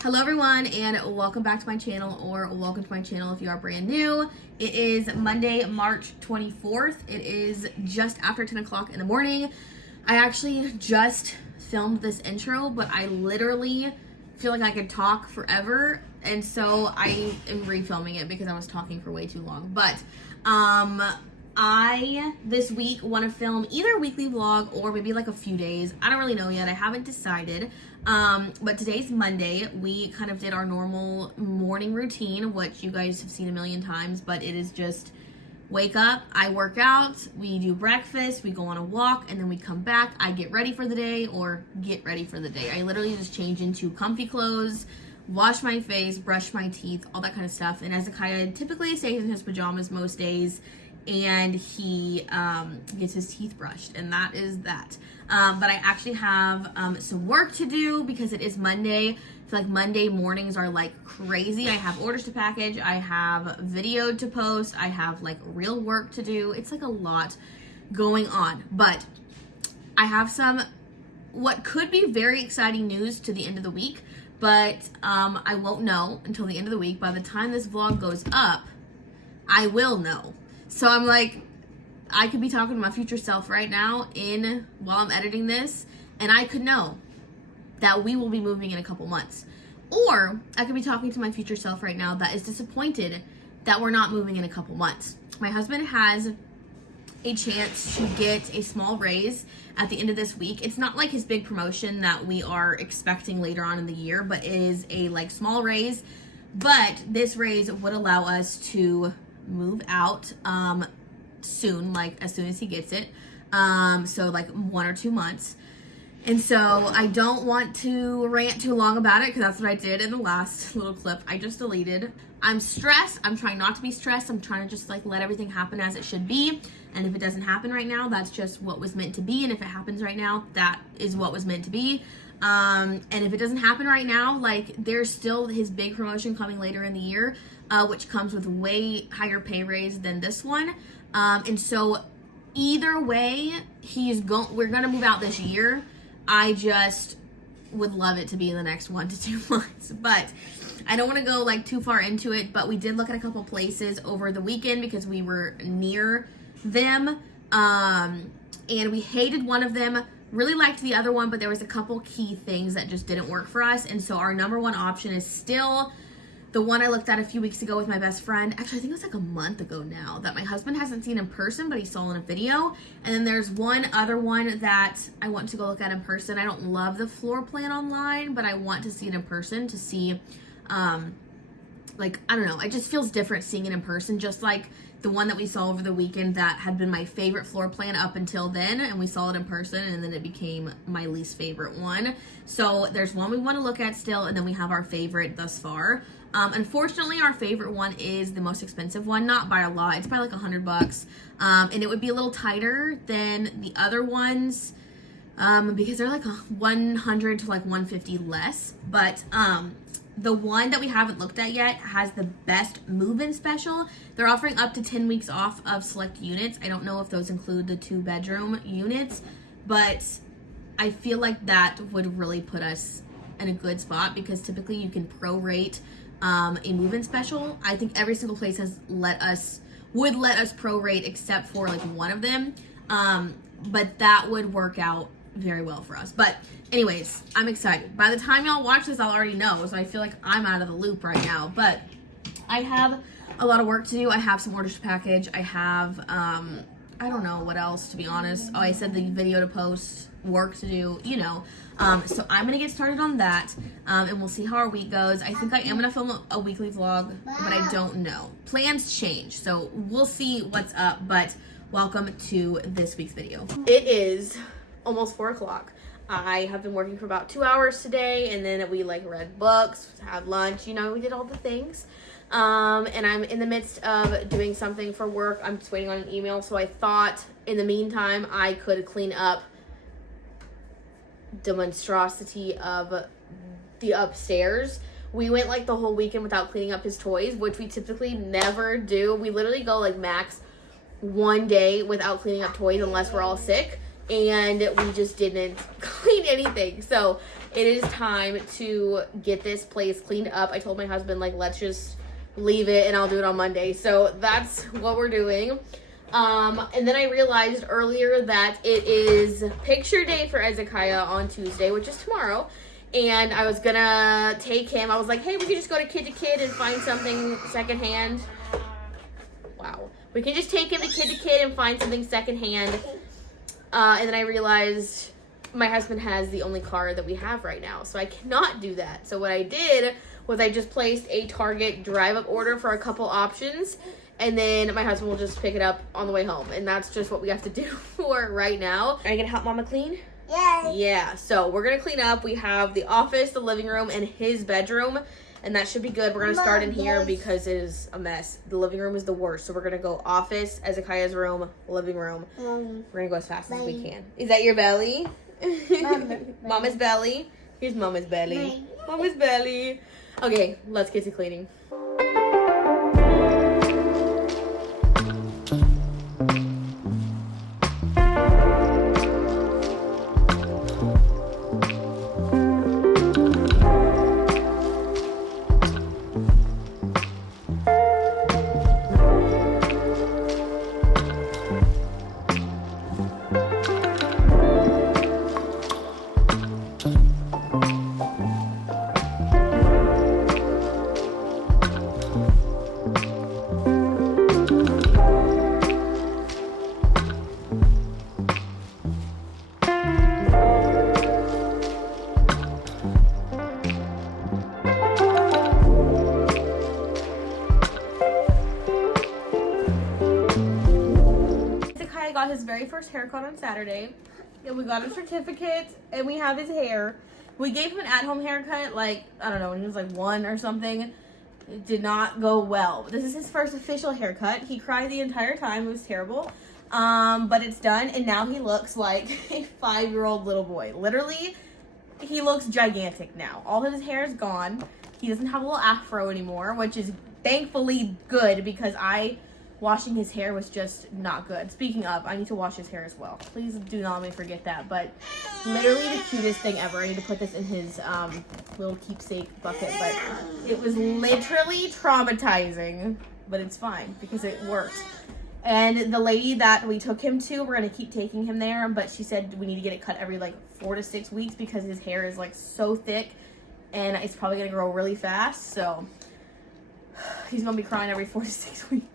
Hello everyone and welcome back to my channel, or welcome to my channel if you are brand new. It is Monday, March 24th. It is just after 10 o'clock in the morning. I actually just filmed this intro, but I literally feel like I could talk forever, and so I am refilming it because I was talking for way too long. But I this week want to film either a weekly vlog or maybe like a few days. I don't really know yet. I haven't decided. But today's Monday. We kind of did our normal morning routine, which you guys have seen a million times, but it is just wake up, I work out, we do breakfast, we go on a walk, and then we come back. I get ready for the day or get ready for the day. I literally just change into comfy clothes, wash my face, brush my teeth, all that kind of stuff. And Ezekiah typically stays in his pajamas most days, and he gets his teeth brushed, and that is that. But I actually have some work to do because it is Monday. I feel like Monday mornings are like crazy. I have orders to package, I have video to post, I have like real work to do. It's like a lot going on, but I have some what could be very exciting news to the end of the week, but I won't know until the end of the week. By the time this vlog goes up, I will know. So I'm like, I could be talking to my future self right now while I'm editing this, and I could know that we will be moving in a couple months. Or I could be talking to my future self right now that is disappointed that we're not moving in a couple months. My husband has a chance to get a small raise at the end of this week. It's not like his big promotion that we are expecting later on in the year, but it is a like small raise. But this raise would allow us to move out soon, like as soon as he gets it. So like 1 or 2 months. And so I don't want to rant too long about it because that's what I did in the last little clip I just deleted. I'm stressed. I'm trying not to be stressed. I'm trying to just like let everything happen as it should be. And if it doesn't happen right now, that's just what was meant to be. And if it happens right now, that is what was meant to be. And if it doesn't happen right now, like there's still his big promotion coming later in the year, which comes with way higher pay raise than this one. And so either way, we're gonna move out this year. I just would love it to be in the next 1 to 2 months, but I don't want to go like too far into it. But we did look at a couple places over the weekend because we were near them, and we hated one of them, really liked the other one, but there was a couple key things that just didn't work for us. And so our number one option is still the one I looked at a few weeks ago with my best friend. Actually, I think it was like a month ago now, that my husband hasn't seen in person, but he saw in a video. And then there's one other one that I want to go look at in person. I don't love the floor plan online, but I want to see it in person to see, like, I don't know, it just feels different seeing it in person, just like the one that we saw over the weekend that had been my favorite floor plan up until then, and we saw it in person, and then it became my least favorite one. So there's one we want to look at still, and then we have our favorite thus far. Unfortunately, our favorite one is the most expensive one, not by a lot. It's by like $100, and it would be a little tighter than the other ones, because they're like 100 to like 150 less. But the one that we haven't looked at yet has the best move-in special. They're offering up to 10 weeks off of select units. I don't know if those include the 2-bedroom units, but I feel like that would really put us in a good spot because typically you can prorate a move-in special. I think every single place has would let us prorate except for like one of them, but that would work out very well for us. But anyways, I'm excited. By the time y'all watch this, I'll already know, so I feel like I'm out of the loop right now. But I have a lot of work to do. I have some orders to package. I have I don't know what else, to be honest. Oh, I said the video to post, work to do, you know. So I'm gonna get started on that, and we'll see how our week goes. I think I am gonna film a weekly vlog, but I don't know. Plans change, so we'll see what's up. But welcome to this week's video. It is almost 4 o'clock. I have been working for about 2 hours today, and then we like read books, had lunch, you know, we did all the things. And I'm in the midst of doing something for work. I'm just waiting on an email, so I thought in the meantime I could clean up the monstrosity of the upstairs. We went like the whole weekend without cleaning up his toys, which we typically never do. We literally go like max 1 day without cleaning up toys unless we're all sick, and we just didn't clean anything. So it is time to get this place cleaned up. I told my husband, like, let's just leave it and I'll do it on Monday. So that's what we're doing. And then I realized earlier that it is picture day for Ezekiah on Tuesday, which is tomorrow. And I was gonna take him. I was like, hey, we can just go to Kid and find something secondhand. Wow. We can just take him to Kid and find something secondhand. And then I realized my husband has the only car that we have right now, so I cannot do that. So what I did was I just placed a Target drive-up order for a couple options, and then my husband will just pick it up on the way home, and that's just what we have to do for right now. Are you gonna help Mama clean? Yeah. Yeah, so we're gonna clean up. We have the office, the living room, and his bedroom, and that should be good. We're gonna start in here because it is a mess. The living room is the worst, so we're gonna go office, Ezekiah's room, living room. We're gonna go as fast as we can. Is that your belly? Mama's belly. Here's Mama's belly. Mama's belly. Okay, let's get to cleaning. Got his very first haircut on Saturday, and we got a certificate, and we have his hair. We gave him an at-home haircut, like, I don't know, when he was like 1 or something. It did not go well. This is his first official haircut. He cried the entire time. It was terrible, but it's done, and now he looks like a 5-year-old little boy. Literally, he looks gigantic now. All of his hair is gone. He doesn't have a little afro anymore, which is thankfully good, because washing his hair was just not good. Speaking of, I need to wash his hair as well. Please do not let me forget that. But literally the cutest thing ever. I need to put this in his little keepsake bucket. But it was literally traumatizing. But it's fine because it worked. And the lady that we took him to, we're going to keep taking him there. But she said we need to get it cut every like 4 to 6 weeks because his hair is like so thick. And it's probably going to grow really fast. So he's going to be crying every 4 to 6 weeks.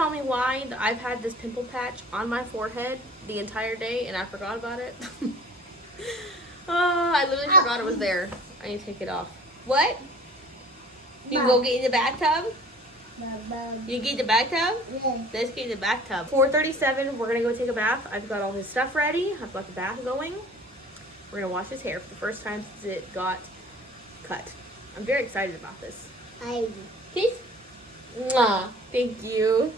tell me why I've had this pimple patch on my forehead the entire day and I forgot about it. I literally forgot it was there. I need to take it off. What? You go get in the bathtub? You get in the bathtub? Yeah. Let's get in the bathtub. 4:37, we're gonna go take a bath. I've got all his stuff ready. I've got the bath going. We're gonna wash his hair for the first time since it got cut. I'm very excited about this. Kiss? Mwah. Thank you.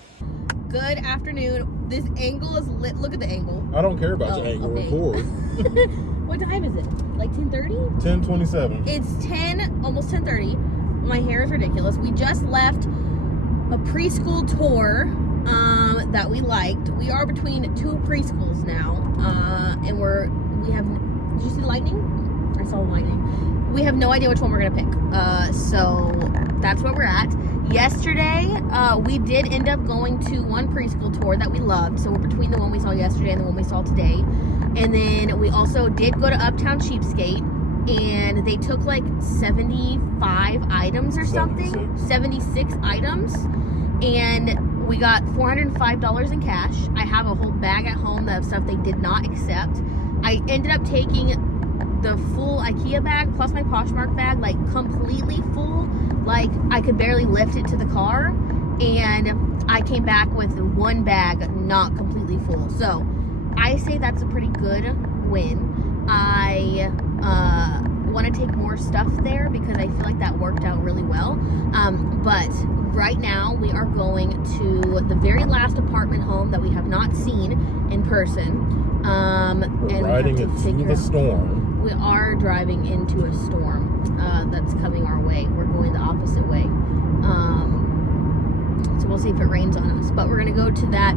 Good afternoon. This angle is lit. Look at the angle. I don't care about the angle. Okay. Record. What time is it? Like 10:30? 10:27. It's almost 10:30. My hair is ridiculous. We just left a preschool tour that we liked. We are between two preschools now, and did you see lightning? I saw lightning. We have no idea which one we're gonna pick. So that's where we're at. Yesterday, we did end up going to one preschool tour that we loved. So we're between the one we saw yesterday and the one we saw today. And then we also did go to Uptown Cheapskate, and they took like 75 items or something. 76 items. And we got $405 in cash. I have a whole bag at home of stuff they did not accept. I ended up taking the full IKEA bag plus my Poshmark bag, like completely full. Like I could barely lift it to the car. And I came back with one bag not completely full. So I say that's a pretty good win. I want to take more stuff there because I feel like that worked out really well. But right now we are going to the very last apartment home that we have not seen in person. We're riding into the storm. We are driving into a storm that's coming our way. We're going the opposite way. So we'll see if it rains on us. But we're going to go to that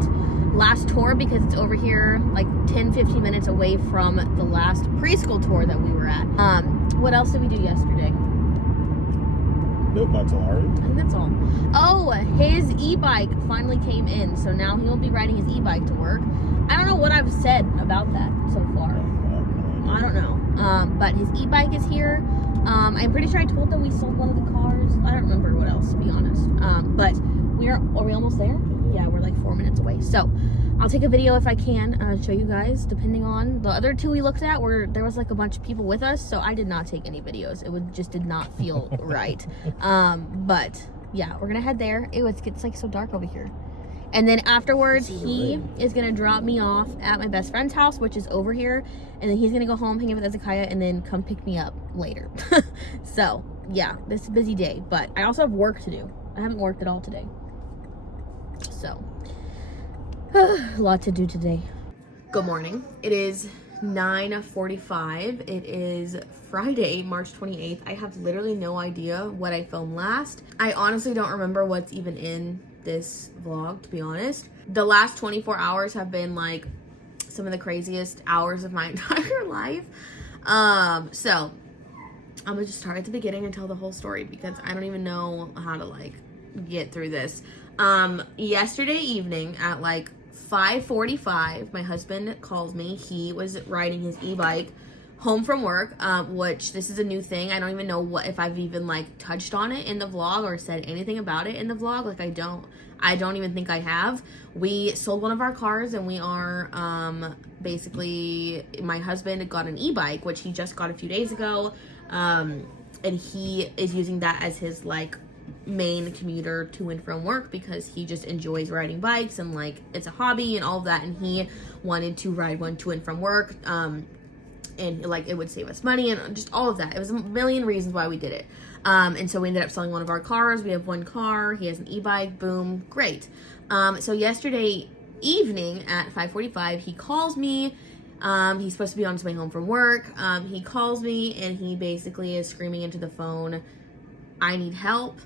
last tour because it's over here like 10-15 minutes away from the last preschool tour that we were at. What else did we do yesterday? Nope, that's all right. I think that's all. Oh, his e-bike finally came in, so now he will be riding his e-bike to work. I don't know what I've said about that so far. I don't know. But his e-bike is here. I'm pretty sure I told them we sold one of the cars. I don't remember what else, to be honest. But are we almost there? Yeah, we're like 4 minutes away. So I'll take a video if I can, show you guys, depending on the other two we looked at where there was like a bunch of people with us. So I did not take any videos. It just did not feel right. But yeah, we're gonna head there. It gets like so dark over here. And then afterwards, he is gonna drop me off at my best friend's house, which is over here. And then he's gonna go home, hang out with Ezekiah, and then come pick me up later. So yeah, this is a busy day, but I also have work to do. I haven't worked at all today. So, a lot to do today. Good morning. It is 9:45. It is Friday, March 28th. I have literally no idea what I filmed last. I honestly don't remember what's even in this vlog, to be honest. The last 24 hours have been like some of the craziest hours of my entire life. So I'm gonna just start at the beginning and tell the whole story because I don't even know how to like get through this. Yesterday evening at like 5:45, my husband called me. He was riding his e-bike home from work, which this is a new thing. I don't even know if I've even like touched on it in the vlog or said anything about it in the vlog. Like I don't even think I have. We sold one of our cars and we are basically, my husband got an e-bike, which he just got a few days ago, and he is using that as his like main commuter to and from work because he just enjoys riding bikes and like it's a hobby and all of that, and he wanted to ride one to and from work, and like it would save us money and just all of that. It was a million reasons why we did it, and so we ended up selling one of our cars. We have one car, he has an e-bike, boom, great. So yesterday evening at 5:45 he calls me. He's supposed to be on his way home from work. He calls me and he basically is screaming into the phone, I need help.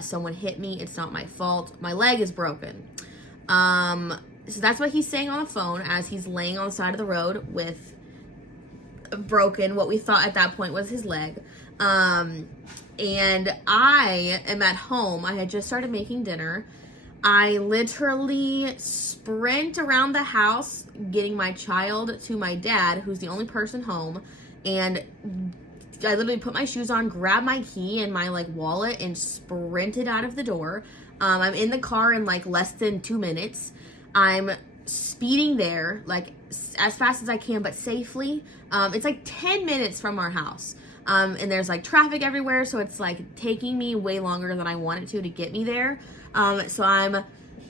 Someone hit me. It's not my fault. My leg is broken. So that's what he's saying on the phone as he's laying on the side of the road with broken, what we thought at that point was his leg. And I am at home. I had just started making dinner. I literally sprint around the house getting my child to my dad, who's the only person home, and I literally put my shoes on, grabbed my key and my like wallet and sprinted out of the door. I'm in the car in like less than 2 minutes. I'm speeding there like as fast as I can, but safely. It's like 10 minutes from our house. And there's like traffic everywhere, so it's like taking me way longer than I want it to get me there. So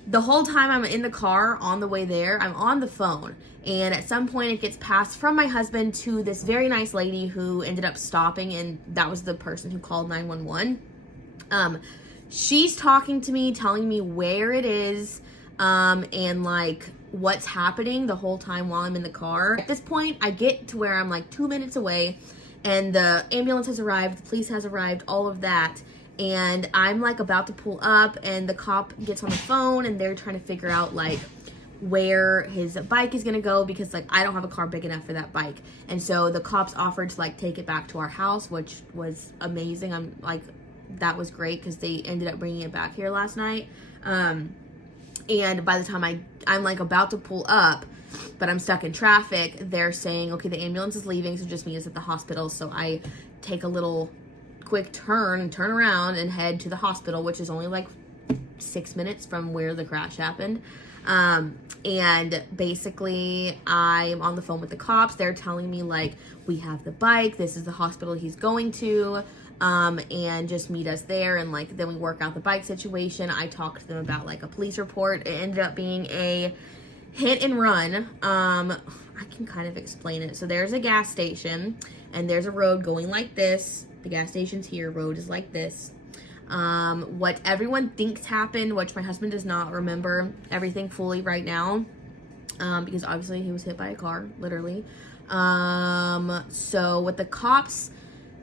the whole time I'm in the car on the way there, I'm on the phone. And at some point it gets passed from my husband to this very nice lady who ended up stopping, and that was the person who called 911. She's talking to me, telling me where it is, and like what's happening the whole time while I'm in the car. At this point, I get to where I'm like 2 minutes away, and the ambulance has arrived, the police has arrived, all of that. And I'm like about to pull up, and the cop gets on the phone, and they're trying to figure out like where his bike is gonna go, because like I don't have a car big enough for that bike. And so the cops offered to like take it back to our house, which was amazing. I'm like, that was great, because they ended up bringing it back here last night. And by the time I'm like about to pull up, but I'm stuck in traffic, they're saying, okay, the ambulance is leaving, so just meet us at the hospital. So I take a little quick turn around and head to the hospital, which is only like 6 minutes from where the crash happened. And basically I'm on the phone with the cops. They're telling me like, we have the bike, this is the hospital he's going to, and just meet us there. And like, then we work out the bike situation. I talked to them about like a police report. It ended up being a hit and run. I can kind of explain it. So there's a gas station, and there's a road going like this. The gas station's here, road is like this. What everyone thinks happened, which my husband does not remember everything fully right now, because obviously he was hit by a car, literally. So what the cops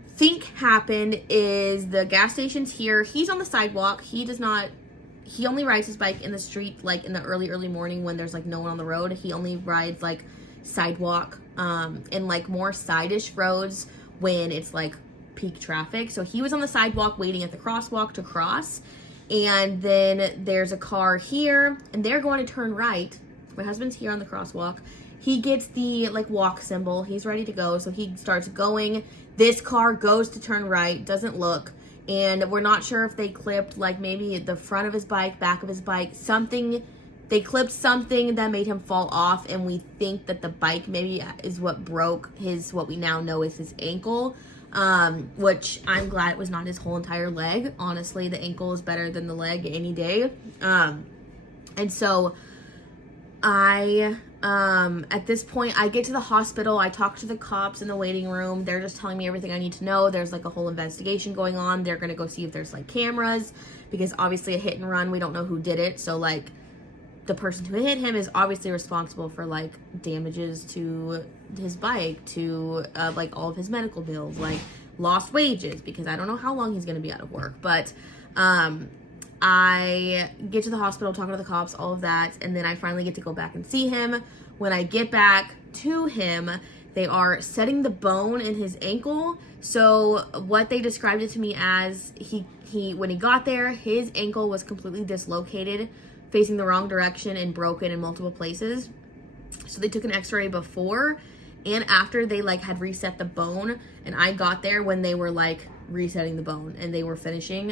think happened is the gas station's here. He's on the sidewalk. He only rides his bike in the street, like in the early morning when there's like no one on the road. He only rides like sidewalk, and like more side-ish roads when it's like peak traffic. So he was on the sidewalk waiting at the crosswalk to cross, and then there's a car here, and they're going to turn right. My husband's here on the crosswalk. He gets the like walk symbol. He's ready to go, so he starts going. This car goes to turn right, doesn't look, and we're not sure if they clipped like maybe the front of his bike, back of his bike, something. They clipped something that made him fall off, and we think that the bike maybe is what broke what we now know is his ankle. Which I'm glad it was not his whole entire leg. Honestly, the ankle is better than the leg any day. And so at this point, I get to the hospital. I talk to the cops in the waiting room. They're just telling me everything I need to know. There's like a whole investigation going on. They're going to go see if there's like cameras, because obviously a hit and run, we don't know who did it. So like the person who hit him is obviously responsible for like damages to his bike, to like all of his medical bills, like lost wages, because I don't know how long he's going to be out of work. But I get to the hospital, talking to the cops, all of that, and then I finally get to go back and see him. When I get back to him, they are setting the bone in his ankle. So what they described it to me as, he when he got there, his ankle was completely dislocated, facing the wrong direction, and broken in multiple places. So they took an x-ray before and after they like had reset the bone, and I got there when they were like resetting the bone, and they were finishing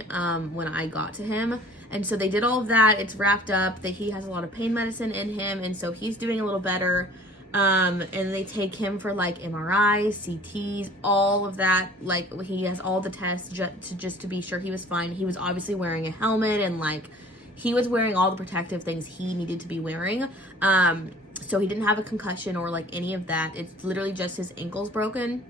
when I got to him. And so they did all of that. It's wrapped up. That he has a lot of pain medicine in him, and so he's doing a little better. And they take him for like MRIs, CTs, all of that. Like he has all the tests just to be sure he was fine. He was obviously wearing a helmet, and like he was wearing all the protective things he needed to be wearing. So he didn't have a concussion or like any of that. It's literally just his ankle's broken.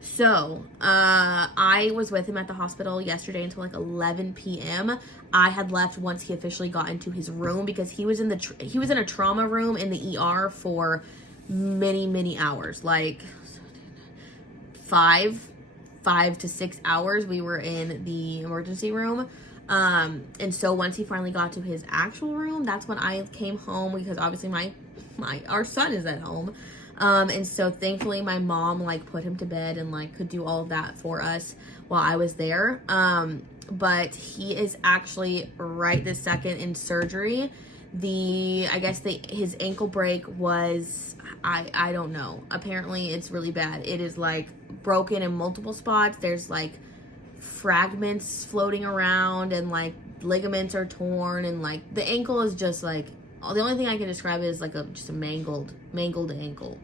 So I was with him at the hospital yesterday until like 11 p.m. I had left once he officially got into his room, because he was in a trauma room in the ER for many hours, like 5 to 6 hours. We were in the emergency room. And so once he finally got to his actual room, that's when I came home, because obviously our son is at home. And so thankfully my mom like put him to bed and like could do all of that for us while I was there. But he is actually right this second in surgery. His ankle break was, I don't know. Apparently it's really bad. It is like broken in multiple spots. There's like fragments floating around, and like ligaments are torn, and like the ankle is just like, the only thing I can describe it is like just a mangled ankle.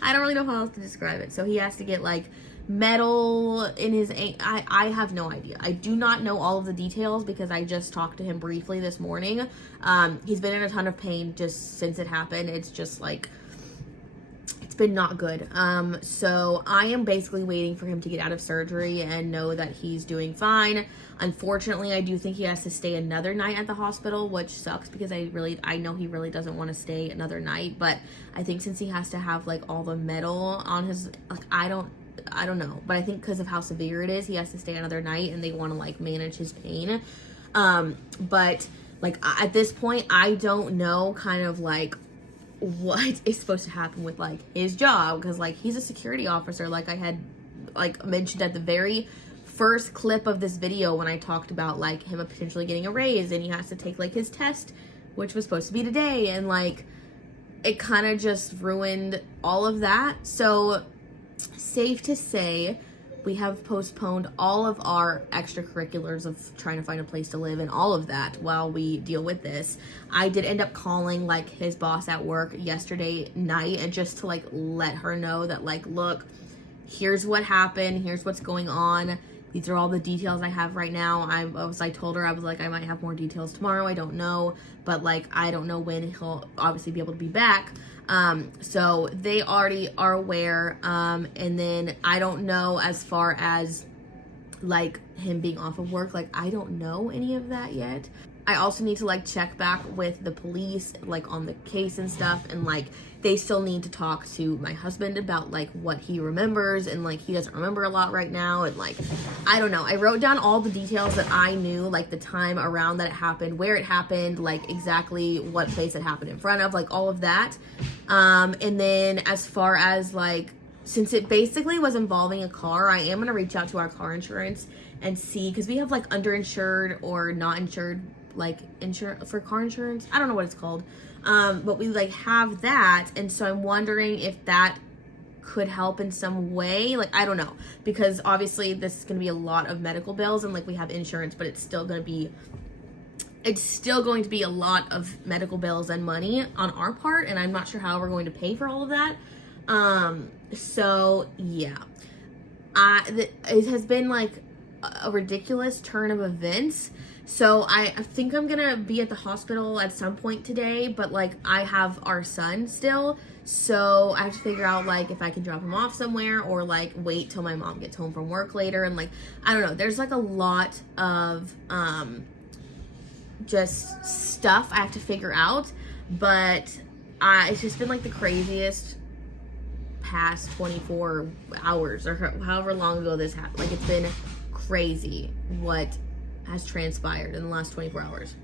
I don't really know how else to describe it. So he has to get like metal in his I have no idea. I do not know all of the details because I just talked to him briefly this morning. He's been in a ton of pain just since it happened. It's just like, it's been not good. So I am basically waiting for him to get out of surgery and know that he's doing fine. Unfortunately, I do think he has to stay another night at the hospital, which sucks because I know he really doesn't want to stay another night, but I think since he has to have like all the metal on his, like, I don't know, but I think because of how severe it is, he has to stay another night, and they want to like manage his pain. But like at this point, I don't know kind of like what is supposed to happen with like his job, because like he's a security officer, like I had like mentioned at the very first clip of this video when I talked about like him potentially getting a raise, and he has to take like his test, which was supposed to be today, and like it kind of just ruined all of that. So safe to say, we have postponed all of our extracurriculars of trying to find a place to live and all of that while we deal with this. I did end up calling like his boss at work yesterday night, and just to like let her know that like, look, here's what happened, here's what's going on, these are all the details I have right now. I told her, I was like, I might have more details tomorrow, I don't know, but like I don't know when he'll obviously be able to be back. So they already are aware, and then I don't know as far as like him being off of work, like I don't know any of that yet. I also need to like check back with the police like on the case and stuff, and like they still need to talk to my husband about like what he remembers, and like he doesn't remember a lot right now, and like I don't know. I wrote down all the details that I knew, like the time around that it happened, where it happened, like exactly what place it happened in front of, like all of that. And then as far as like, since it basically was involving a car, I am gonna reach out to our car insurance and see, because we have like underinsured or not insured like insurance for car insurance. I don't know what it's called, but we like have that, and so I'm wondering if that could help in some way. Like I don't know, because obviously this is going to be a lot of medical bills, and like we have insurance, but it's still going to be a lot of medical bills and money on our part, and I'm not sure how we're going to pay for all of that. So yeah, it has been like a ridiculous turn of events. So I think I'm gonna be at the hospital at some point today, but like I have our son still, so I have to figure out like if I can drop him off somewhere or like wait till my mom gets home from work later, and like I don't know, there's like a lot of just stuff I have to figure out, but it's just been like the craziest past 24 hours or however long ago this happened. Like it's been crazy what has transpired in the last 24 hours.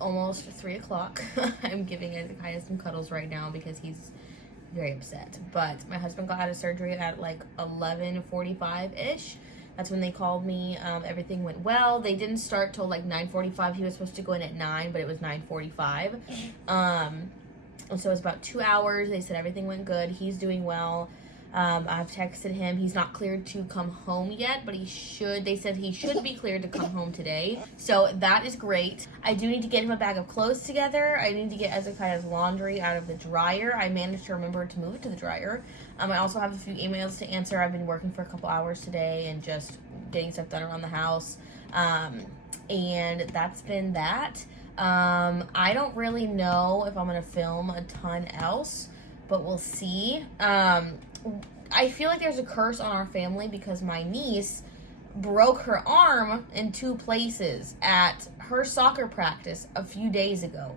almost 3 o'clock. I'm giving Ezekiah some cuddles right now because he's very upset. But my husband got out of surgery at like 11:45-ish. That's when they called me. Everything went well. They didn't start till like 9:45. He was supposed to go in at 9, but it was 9:45. And so it was about 2 hours. They said everything went good. He's doing well. I've texted him. He's not cleared to come home yet, but they said he should be cleared to come home today. So that is great. I do need to get him a bag of clothes together. I need to get Ezekiah's laundry out of the dryer. I managed to remember to move it to the dryer. I also have a few emails to answer. I've been working for a couple hours today and just getting stuff done around the house. And that's been that. I don't really know if I'm going to film a ton else, but we'll see. I feel like there's a curse on our family because my niece broke her arm in 2 places at her soccer practice a few days ago.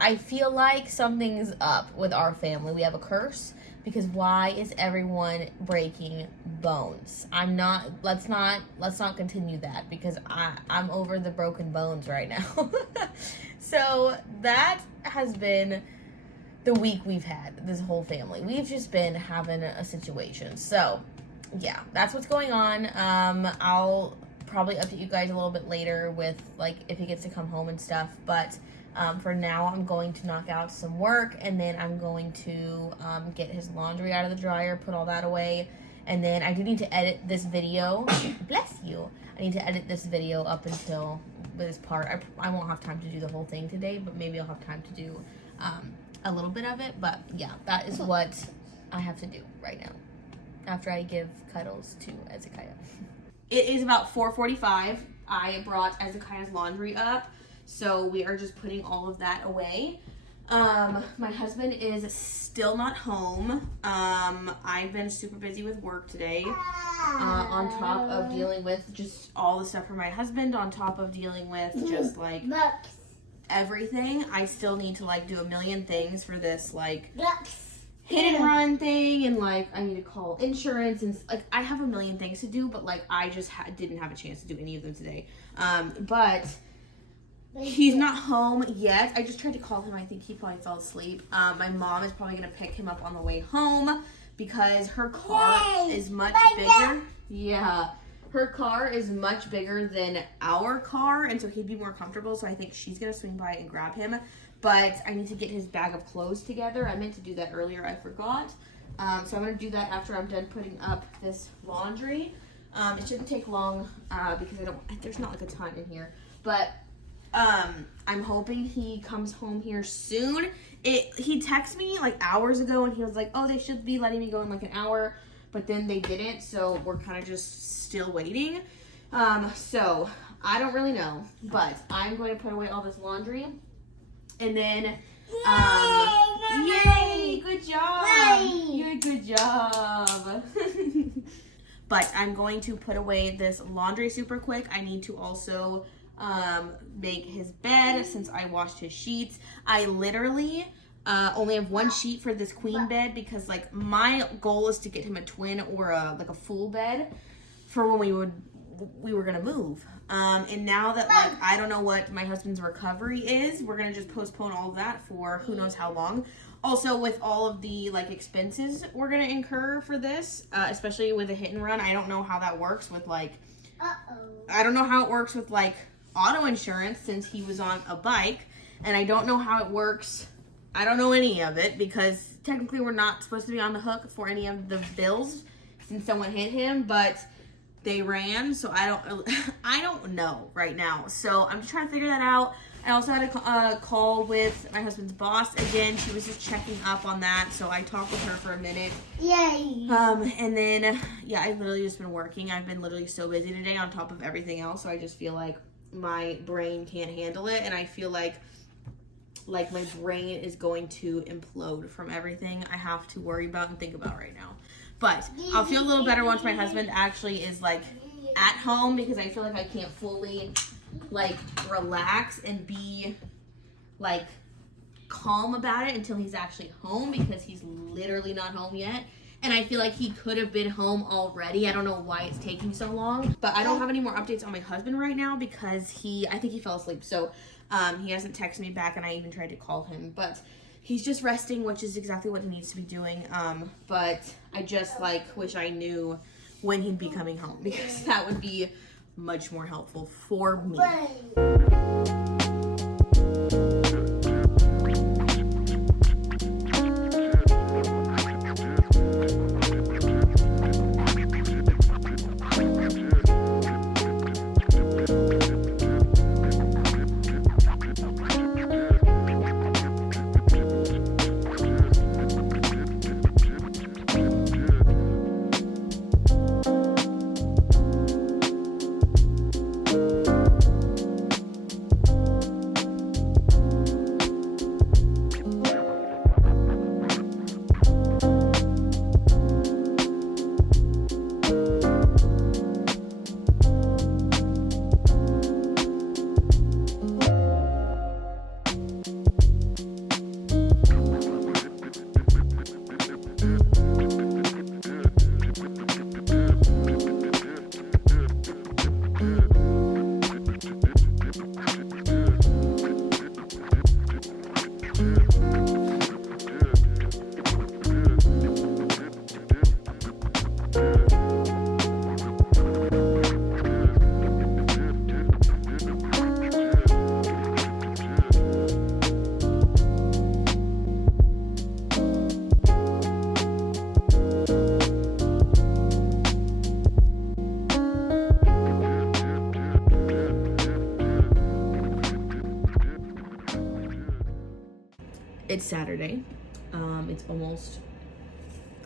I feel like something's up with our family. We have a curse because why is everyone breaking bones? Let's not continue that because I'm over the broken bones right now. So that has been the week we've had, this whole family. We've just been having a situation. So, yeah, that's what's going on. I'll probably update you guys a little bit later with, like, if he gets to come home and stuff. But for now, I'm going to knock out some work, and then I'm going to get his laundry out of the dryer, put all that away. And then I do need to edit this video. Bless you. I need to edit this video up until this part. I won't have time to do the whole thing today, but maybe I'll have time to do a little bit of it. But yeah, that is what I have to do right now after I give cuddles to Ezekiah. It is about 4:45. I brought Ezekiah's laundry up, so we are just putting all of that away. My husband is still not home. I've been super busy with work today, on top of dealing with just all the stuff for my husband, on top of dealing with just like everything. I still need to like do a million things for this like hit and run thing, and like I need to call insurance, and like I have a million things to do, but like I just didn't have a chance to do any of them today. But he's not home yet. I just tried to call him. I think he probably fell asleep. My mom is probably gonna pick him up on the way home because her car is much bigger. Yeah. Her car is much bigger than our car, and so he'd be more comfortable, so I think she's going to swing by and grab him. But I need to get his bag of clothes together. I meant to do that earlier. I forgot. So I'm going to do that after I'm done putting up this laundry. It shouldn't take long because there's not like a ton in here. But I'm hoping he comes home here soon. He texted me like hours ago, and he was like, oh, they should be letting me go in like an hour. But then they didn't, so we're kind of just still waiting. So I don't really know, but I'm going to put away all this laundry, and then yay, good job, you're a good job. But I'm going to put away this laundry super quick. I need to also make his bed since I washed his sheets. I literally only have 1 sheet for this queen bed because like my goal is to get him a twin or a full bed for when we were gonna move. And now that like I don't know what my husband's recovery is, we're gonna just postpone all of that for who knows how long. Also, with all of the like expenses we're gonna incur for this, especially with a hit and run, I don't know how that works with like I don't know how it works with like auto insurance since he was on a bike, and I don't know how it works. I don't know any of it because technically we're not supposed to be on the hook for any of the bills since someone hit him, but they ran, so I don't know right now. So I'm just trying to figure that out. I also had a call with my husband's boss again. She was just checking up on that, so I talked with her for a minute. Yay! And then yeah, I've literally just been working. I've been literally so busy today on top of everything else, so I just feel like my brain can't handle it, and I feel like my brain is going to implode from everything I have to worry about and think about right now. But I'll feel a little better once my husband actually is like at home, because I feel like I can't fully like relax and be like calm about it until he's actually home, because he's literally not home yet. And I feel like he could have been home already. I don't know why it's taking so long. But I don't have any more updates on my husband right now because I think he fell asleep. So He hasn't texted me back, and I even tried to call him, but he's just resting, which is exactly what he needs to be doing. But I just like wish I knew when he'd be coming home, because that would be much more helpful for me. It's Saturday. It's almost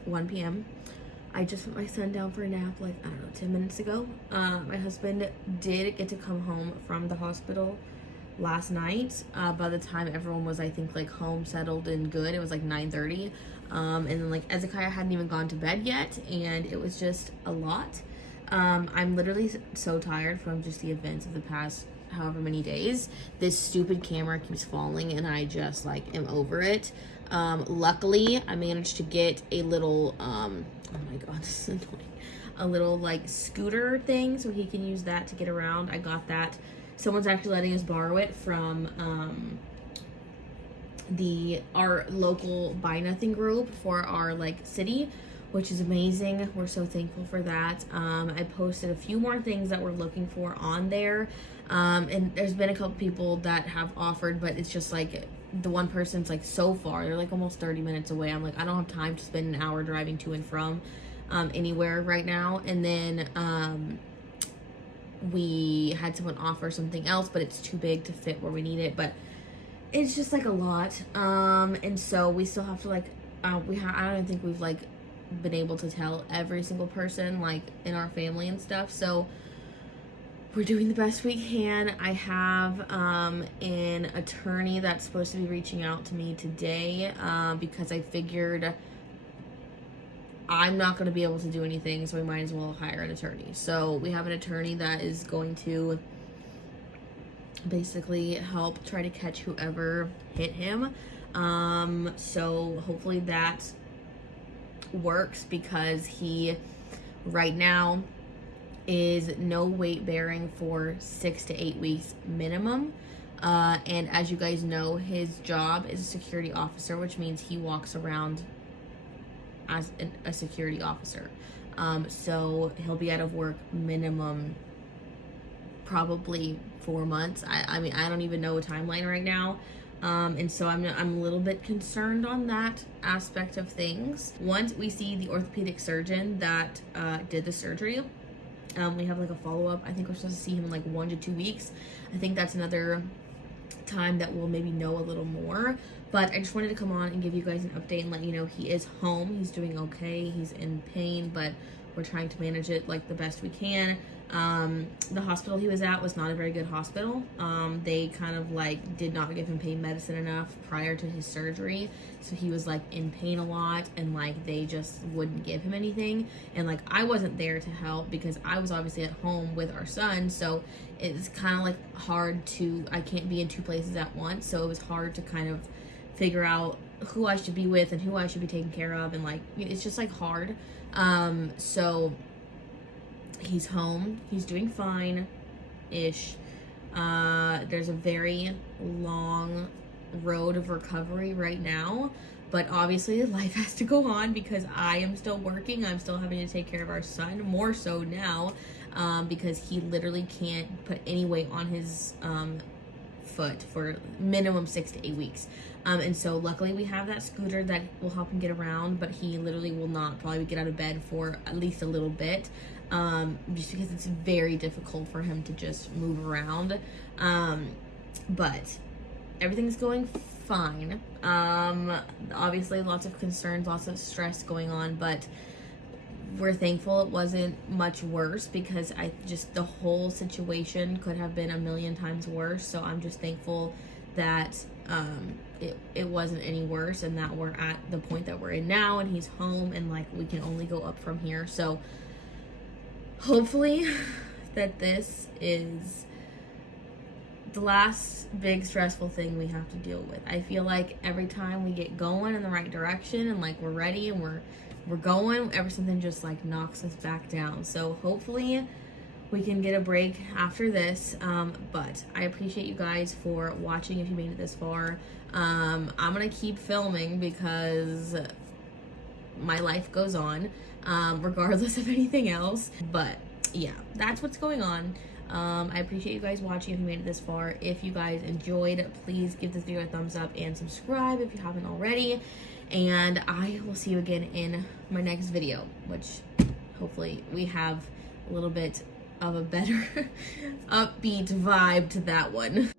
1 p.m. I just put my son down for a nap like, I don't know, 10 minutes ago. My husband did get to come home from the hospital last night. By the time everyone was, I think, like home, settled, and good, it was like 9:30. And then like Ezekiah hadn't even gone to bed yet, and it was just a lot. I'm literally so tired from just the events of the past however many days. This stupid camera keeps falling, and I just like am over it. Luckily I managed to get a little oh my god, this is annoying, a little like scooter thing so he can use that to get around. I got that. Someone's actually letting us borrow it from our local Buy Nothing group for our like city, which is amazing. We're so thankful for that. I posted a few more things that we're looking for on there. And there's been a couple people that have offered, but it's just like the one person's like so far, they're like almost 30 minutes away. I'm like, I don't have time to spend an hour driving to and from anywhere right now. And then we had someone offer something else, but it's too big to fit where we need it. But it's just like a lot. And so we still have to like, I don't think we've like been able to tell every single person like in our family and stuff. So we're doing the best we can. I have an attorney that's supposed to be reaching out to me today because I figured I'm not going to be able to do anything, so we might as well hire an attorney. So we have an attorney that is going to basically help try to catch whoever hit him. So hopefully that works, because he right now is no weight bearing for 6 to 8 weeks minimum. And as you guys know, his job is a security officer, which means he walks around as a security officer. So he'll be out of work minimum probably 4 months. I mean, I don't even know a timeline right now. And so I'm a little bit concerned on that aspect of things. Once we see the orthopedic surgeon that did the surgery, we have like a follow-up. I think we're supposed to see him in like 1 to 2 weeks. I think that's another time that we'll maybe know a little more. But I just wanted to come on and give you guys an update and let you know he is home. He's doing okay. He's in pain, but we're trying to manage it like the best we can. The hospital he was at was not a very good hospital. They kind of like did not give him pain medicine enough prior to his surgery. So he was like in pain a lot, and like they just wouldn't give him anything. And like I wasn't there to help because I was obviously at home with our son. So it's kind of like hard to, I can't be in 2 places at once. So it was hard to kind of figure out who I should be with and who I should be taking care of. And like, it's just like hard. So he's home. He's doing fine-ish. There's a very long road of recovery right now, but obviously life has to go on because I am still working. I'm still having to take care of our son, more so now, because he literally can't put any weight on his foot for minimum 6 to 8 weeks. And so luckily we have that scooter that will help him get around, but he literally will not probably get out of bed for at least a little bit, just because it's very difficult for him to just move around. But everything's going fine. Obviously lots of concerns, lots of stress going on, but we're thankful it wasn't much worse, because the whole situation could have been a million times worse. So I'm just thankful that it wasn't any worse, and that we're at the point that we're in now, and he's home, and like we can only go up from here. So hopefully that this is the last big stressful thing we have to deal with. I feel like every time we get going in the right direction and like we're ready and we're going, something just like knocks us back down. So hopefully we can get a break after this. But I appreciate you guys for watching if you made it this far. I'm gonna keep filming because my life goes on, regardless of anything else. But yeah, that's what's going on. I appreciate you guys watching if you made it this far. If you guys enjoyed, please give this video a thumbs up and subscribe if you haven't already. And I will see you again in my next video, which hopefully we have a little bit of a better upbeat vibe to that one.